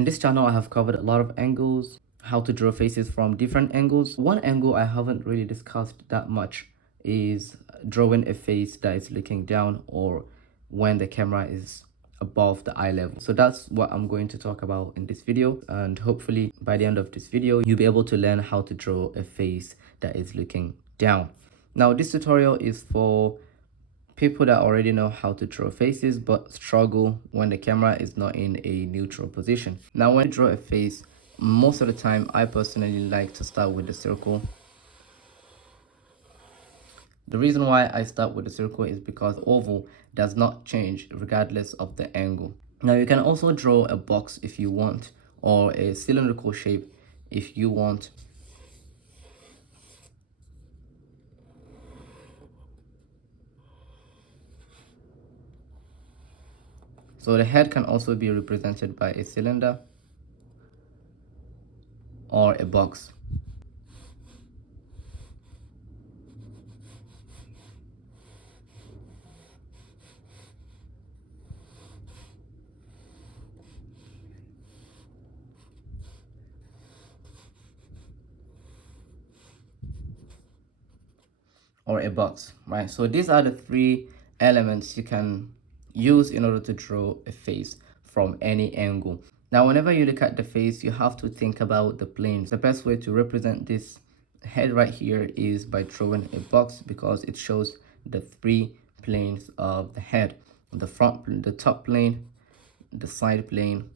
In this channel, I have covered a lot of angles, how to draw faces from different angles. One angle I haven't really discussed that much is drawing a face that is looking down or when the camera is above the eye level. So that's what I'm going to talk about in this video, and hopefully by the end of this video you'll be able to learn how to draw a face that is looking down. Now this tutorial is for people that already know how to draw faces but struggle when the camera is not in a neutral position. Now when you draw a face, most of the time I personally like to start with the circle. The reason why I start with the circle is because oval does not change regardless of the angle. Now you can also draw a box if you want, or a cylindrical shape if you want. So the head can also be represented by a cylinder or a box. Or a box, right? So these are the three elements you can use in order to draw a face from any angle. Now whenever you look at the face, you have to think about the planes. The best way to represent this head right here is by drawing a box, because it shows the three planes of the head: the front, the top plane, the side plane,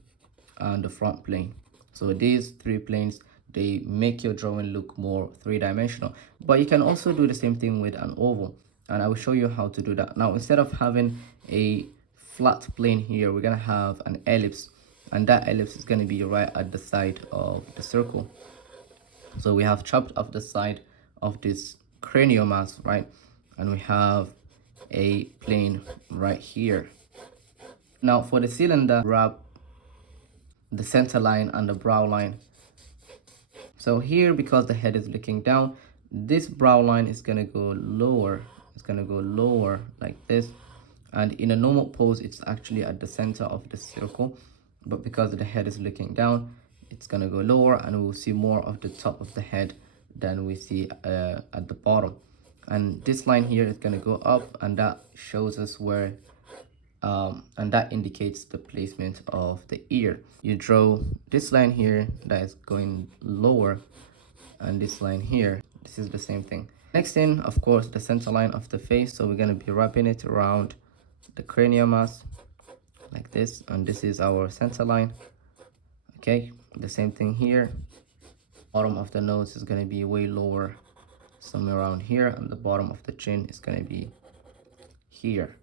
and the front plane. So these three planes, they make your drawing look more three-dimensional. But you can also do the same thing with an oval, and I will show you how to do that. Now instead of having a flat plane here, we're gonna have an ellipse, and that ellipse is going to be right at the side of the circle. So we have chopped off the side of this cranial mass, right? And we have a plane right here. Now for the cylinder, wrap the center line and the brow line. So here, because the head is looking down, this brow line is going to go lower. It's going to go lower like this. And in a normal pose, it's actually at the center of the circle. But because the head is looking down, it's going to go lower, and we'll see more of the top of the head than we see at the bottom. And this line here is going to go up, and that shows us where and that indicates the placement of the ear. You draw this line here that is going lower, and this line here, this is the same thing. Next thing, of course, the center line of the face. So we're going to be wrapping it around the cranial mass like this, and this is our center line. Okay, the same thing here. Bottom of the nose is going to be way lower, somewhere around here, and the bottom of the chin is going to be here.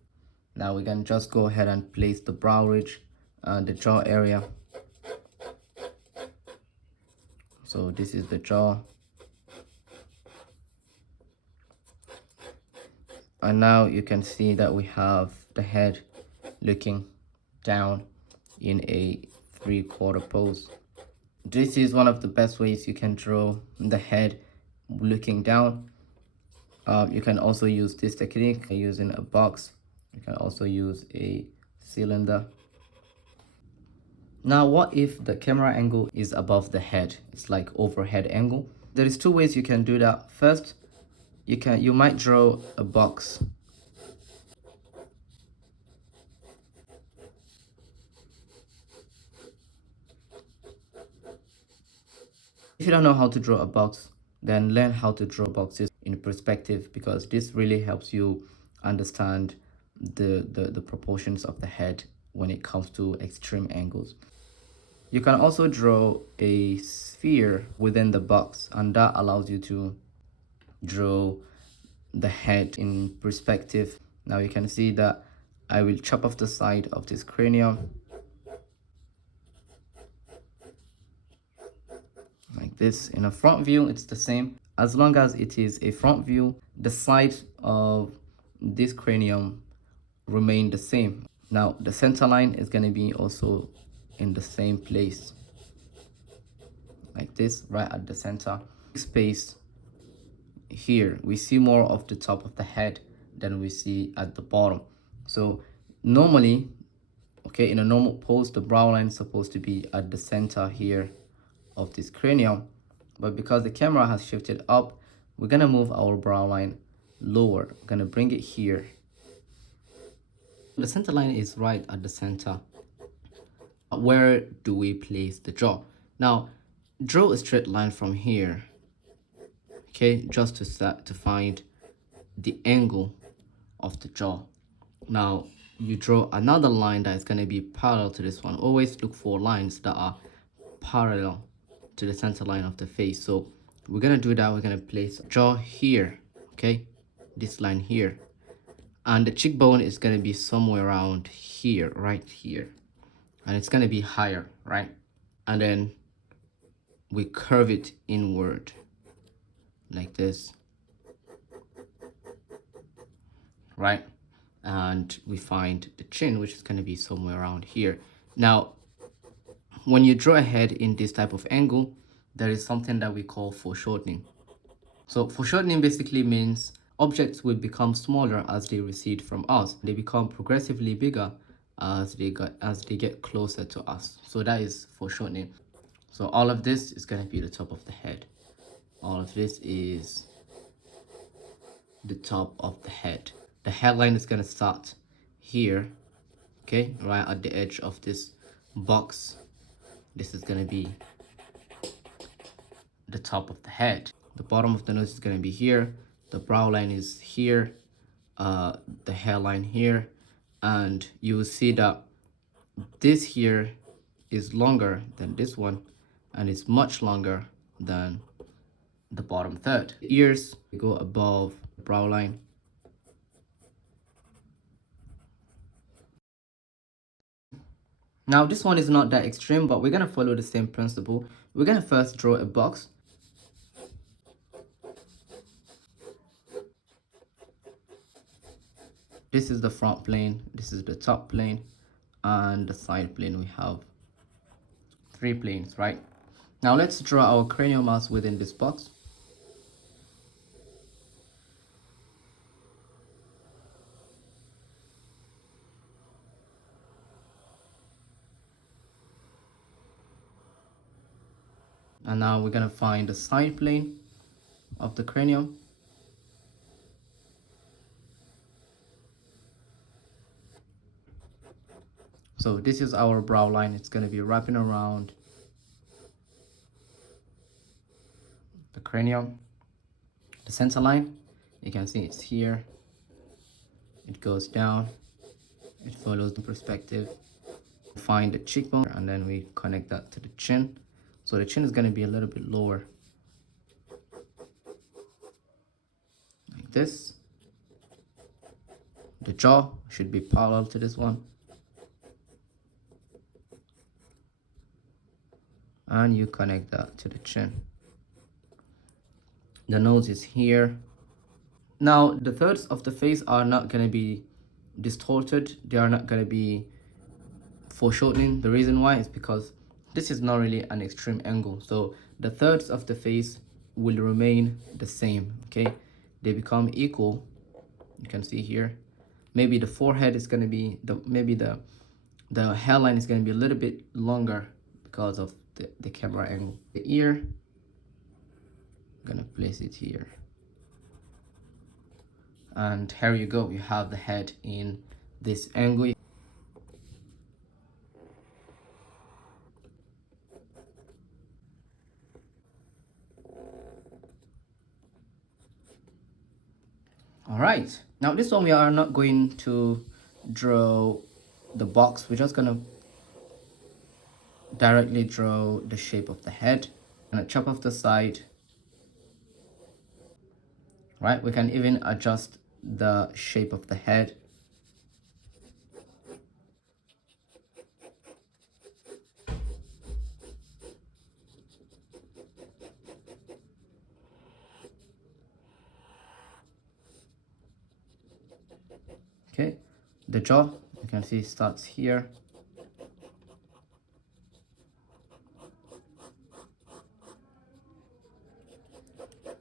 Now we can just go ahead and place the brow ridge and the jaw area. So this is the jaw. And now you can see that we have the head looking down in a three-quarter pose. This is one of the best ways you can draw the head looking down. You can also use this technique using a box. You can also use a cylinder. Now, what if the camera angle is above the head? It's like overhead angle. There is two ways you can do that. First, you might draw a box. If you don't know how to draw a box, then learn how to draw boxes in perspective, because this really helps you understand the proportions of the head when it comes to extreme angles. You can also draw a sphere within the box, and that allows you to draw the head in perspective. Now you can see that I will chop off the side of this cranium like this. In a front view, it's the same. As long as it is a front view, the side of this cranium remain the same. Now the center line is going to be also in the same place like this, right at the center. Space here, we see more of the top of the head than we see at the bottom. So normally Okay, in a normal pose, the brow line is supposed to be at the center here of this cranium, but because the camera has shifted up, we're gonna move our brow line lower. We're gonna bring it here. The center line is right at the center. Where do we place the jaw? Now, draw a straight line from here, okay, just to start to find the angle of the jaw. Now, you draw another line that is going to be parallel to this one. Always look for lines that are parallel to the center line of the face. So we're going to do that. We're going to place jaw here, okay, this line here, and the cheekbone is going to be somewhere around here, right here, and it's going to be higher, right? And then we curve it inward like this, right? And we find the chin, which is going to be somewhere around here. Now, when you draw a head in this type of angle, there is something that we call foreshortening. So foreshortening basically means objects will become smaller as they recede from us. They become progressively bigger as they get closer to us. So that is foreshortening. So all of this is going to be the top of the head. All of this is the top of the head. The headline is going to start here, okay, right at the edge of this box. This is going to be the top of the head. The bottom of the nose is going to be here. The brow line is here, the hairline here, and you will see that this here is longer than this one, and it's much longer than the bottom third. Ears go above the brow line. Now this one is not that extreme, but we're gonna follow the same principle. We're gonna first draw a box. This is the front plane, this is the top plane, and the side plane. We have 3 planes, right? Now let's draw our cranial mass within this box. And now we're gonna find the side plane of the cranium. So this is our brow line. It's gonna be wrapping around the cranium. The center line, you can see it's here. It goes down. It follows the perspective. Find the cheekbone, and then we connect that to the chin. So the chin is gonna be a little bit lower, like this. The jaw should be parallel to this one. And you connect that to the chin. The nose is here. Now, the thirds of the face are not going to be distorted. They are not going to be foreshortening. The reason why is because this is not really an extreme angle. So the thirds of the face will remain the same, okay? They become equal. You can see here. Maybe the forehead is going to be, maybe the hairline is going to be a little bit longer because of the camera angle. The ear, I'm gonna place it here, and here you go. You have the head in this angle. All right, now this one we are not going to draw the box. We're just gonna directly draw the shape of the head and chop off the side. Right, we can even adjust the shape of the head. Okay, the jaw, you can see, starts here.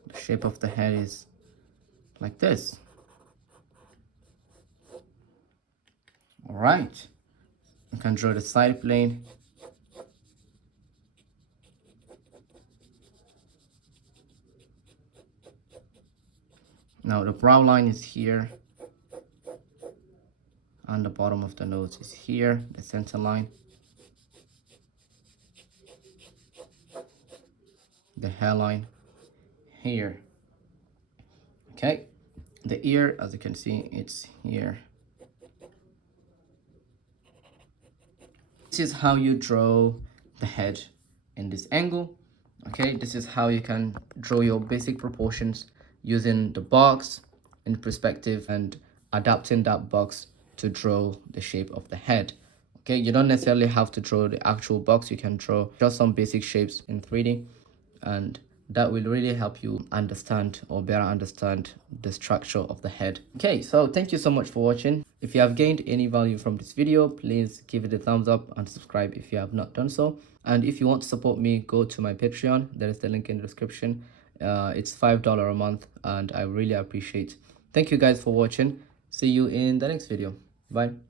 The shape of the head is like this. All right, can draw the side plane. Now the brow line is here, and the bottom of the nose is here, the center line. The hairline here. Okay, the ear, as you can see, it's here. This is how you draw the head in this angle. Okay, this is how you can draw your basic proportions using the box in perspective and adapting that box to draw the shape of the head. Okay, you don't necessarily have to draw the actual box. You can draw just some basic shapes in 3D, and that will really help you understand or better understand the structure of the head. Okay, so thank you so much for watching. If you have gained any value from this video, please give it a thumbs up and subscribe if you have not done so. And if you want to support me, go to my Patreon. There is the link in the description. It's $5 a month, and I really appreciate. Thank you guys for watching. See you in the next video. Bye.